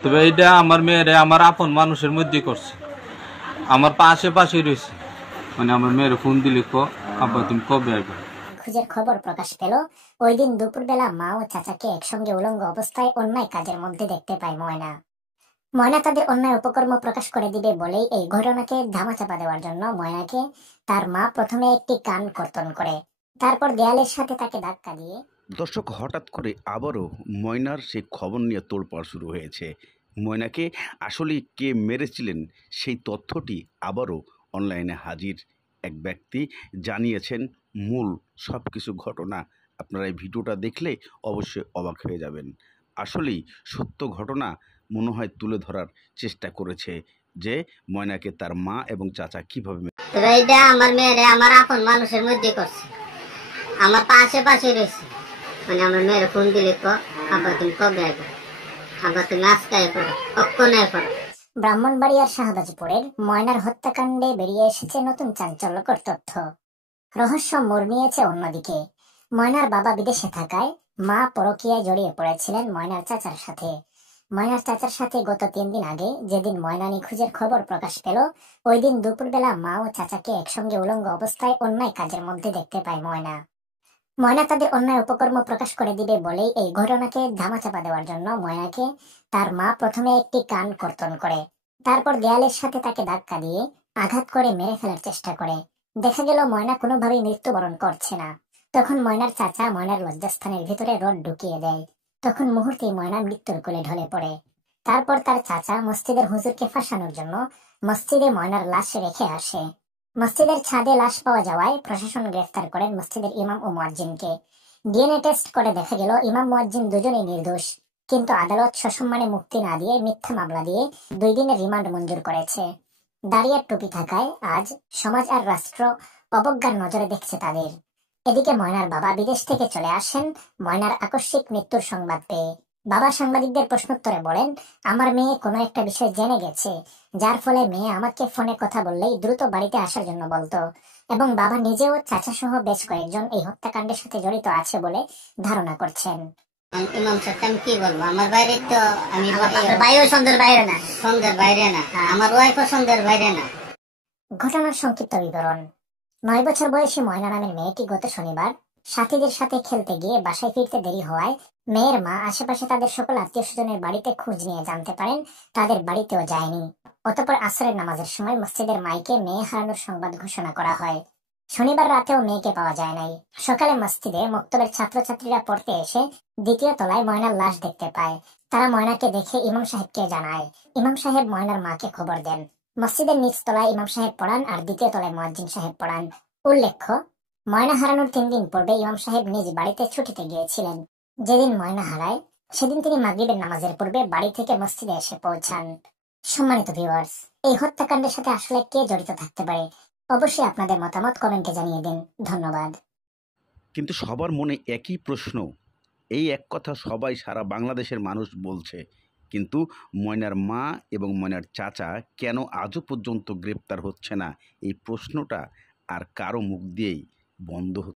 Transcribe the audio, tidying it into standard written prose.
তবে এইটা আমার মেয়েরে আমার আপন মানুষের মধ্যে করছে, আমার পাশে রয়েছে। মানে আমার মেয়ের ফোন দিলে আব্বা তুমি কবে আসবে। খুঁজের খবর প্রকাশ পেল ওই দিন দুপুরবেলা মা ও চাচাকে একসঙ্গে উলঙ্গ অবস্থায় অন্যায় কাজের মধ্যে দেখতে পায় ময়না। ময়না তাদের অন্যায় উপকর্ম প্রকাশ করে দিবে বলেই এই ঘটনাকে ধামাচাপা দেওয়ার জন্য ময়নাকে তার মা প্রথমে একটি কান কর্তন করে, তারপর দেয়ালের সাথে তাকে ধাক্কা দিয়ে। দর্শক, হঠাৎ করে আবারও ময়নার সেই খবর নিয়ে তোড়পাড় শুরু হয়েছে। ময়নাকে আসলে কে মেরেছিলেন সেই তথ্যটি আবারও অনলাইনে হাজির এক ব্যক্তি জানিয়েছেন মূল সব কিছু ঘটনা। আপনারা এই ভিডিওটা দেখলে অবশ্যই অবাক হয়ে যাবেন। আসলেই সত্য ঘটনা মনে হয় তুলে ধরার চেষ্টা করেছে যে ময়নাকে তার মা এবং চাচা কীভাবে। এইটা আমার মেয়েরে আমার আপন মানুষের মধ্যে করছে, আমার পাশে রয়েছে। মানে আমার মেয়ের ফোন দিলে আব্বা তুমি কবে আসবে, আব্বা তুমি আজকে করো, কখন করো। ব্রাহ্মণবাড়িয়ার শাহবাজপুরের ময়নার হত্যাকাণ্ডে বেরিয়ে এসেছে নতুন চাঞ্চল্যকর তথ্য। রহস্য মোড় নিয়েছে অন্যদিকে। ময়নার বাবা বিদেশে থাকায় মা পরকীয়ায় জড়িয়ে পড়েছিলেন ময়নার চাচার সাথে। ময়নার চাচার সাথে গত 3 দিন আগে যেদিন ময়না নিখোঁজের খবর প্রকাশ পেল, ওই দিন দুপুরবেলা মা ও চাচাকে একসঙ্গে উলঙ্গ অবস্থায় অন্যায় কাজের মধ্যে দেখতে পায় ময়না। ময়না তাদের অন্যায় উপকর্ম প্রকাশ করে দিবে বলেই এই ঘটনাকে ধামাচাপা দেওয়ার জন্য ময়নাকে তার মা প্রথমে একটি কান কর্তন করে, তারপর দেয়ালের সাথে তাকে ধাক্কা দিয়ে আঘাত করে মেরে ফেলার চেষ্টা করে। দেখা গেল ময়না কোনোভাবেই মৃত্যুবরণ করছে না। তখন ময়নার চাচা ময়নার লজ্জাস্থানের ভিতরে রড ঢুকিয়ে দেয়। তখন মুহূর্তেই ময়না মৃত্যুর কোলে ঢলে পড়ে। তারপর তার চাচা মসজিদের হুজুরকে ফাঁসানোর জন্য মসজিদে ময়নার লাশ রেখে আসে। মসজিদের ছাদে লাশ পাওয়া যাওয়ায় প্রশাসন গ্রেফতার করেন মসজিদের ইমাম ও মুয়াজ্জিনকে। ডিএনএ টেস্ট করে দেখা গেল ইমাম মুয়াজ্জিন দুজনেই নির্দোষ, কিন্তু আদালত সসম্মানে মুক্তি না দিয়ে মিথ্যা মামলা দিয়ে 2 দিনের রিমান্ড মঞ্জুর করেছে। দাঁড়িয়ে টুপি থাকায় আজ সমাজ আর রাষ্ট্র অবজ্ঞার নজরে দেখছে তাদের। এদিকে ময়নার বাবা বিদেশ থেকে চলে আসেন ময়নার আকস্মিক মৃত্যুর সংবাদ পেয়ে। বাবা সাংবাদিকদের প্রশ্নোত্তরে বলেন, আমার মেয়ে কোনো একটা বিষয় জেনে গেছে, যার ফলে মেয়ে আমাকে ফোনে কথা বললেই দ্রুত বাড়িতে আসার জন্য বলতো, এবং বাবা নিজেও চাচা সহ বেশ কয়েকজন এই হত্যাকাণ্ডের সাথে জড়িত আছে বলে ধারণা করছেন। ইমাম সাহেব আমি কি বলবো, আমার বাইরে তো আমি বাইরেও সন্ধ্যের বাইরে না, সন্ধ্যের বাইরে না, আমার ওয়াইফও সন্ধ্যের বাইরে না। ঘটনার সংক্ষিপ্ত বিবরণ। 9 বছর বয়সী ময়না নামের মেয়েটি গত শনিবার সাথীদের সাথে খেলতে গিয়ে বাসায় ফিরতে দেরি হওয়ায় মেয়ের মা আশেপাশে তাদের সকল আত্মীয় স্বজনের বাড়িতে খোঁজ নিয়ে জানতে পারেন তাদের বাড়িতেও যায়নি। অতঃপর আসরের নামাজের সময় মসজিদের মাইকে মেয়ে হারানোর সংবাদ ঘোষণা করা হয়। শনিবার রাতেও মেয়েকে পাওয়া যায় নাই। সকালে মসজিদে মক্তবের ছাত্রছাত্রীরা পড়তে এসে 2য় তলায় ময়নার লাশ দেখতে পায়। তারা ময়নাকে দেখে ইমাম সাহেবকে জানায়। ইমাম সাহেব ময়নার মাকে খবর দেন। মসজিদের নিচ তলায় ইমাম সাহেব পড়ান আর 2য় তলায় মুয়াজ্জিন সাহেব পড়ান। উল্লেখ্য, ময়না হারানোর 3 দিন পূর্বে ইমাম সাহেব নিজ বাড়িতে ছুটিতে গিয়েছিলেন। যেদিন ময়না হারায় সেদিন তিনি মাগরিবের নামাজের পূর্বে বাড়ি থেকে মসজিদে এসে পৌঁছান। সম্মানিত ভিউয়ার্স, এই হত্যাকাণ্ডের সাথে আসলে কে জড়িত থাকতে পারে অবশ্যই আপনাদের মতামত কমেন্টে জানিয়ে দিন। ধন্যবাদ। কিন্তু সবার মনে একই প্রশ্ন, এই এক কথা সবাই সারা বাংলাদেশের মানুষ বলছে, কিন্তু ময়নার মা এবং ময়নার চাচা কেন আজও পর্যন্ত গ্রেপ্তার হচ্ছে না, এই প্রশ্নটা আর কারো মুখ দিয়েই বন্ধ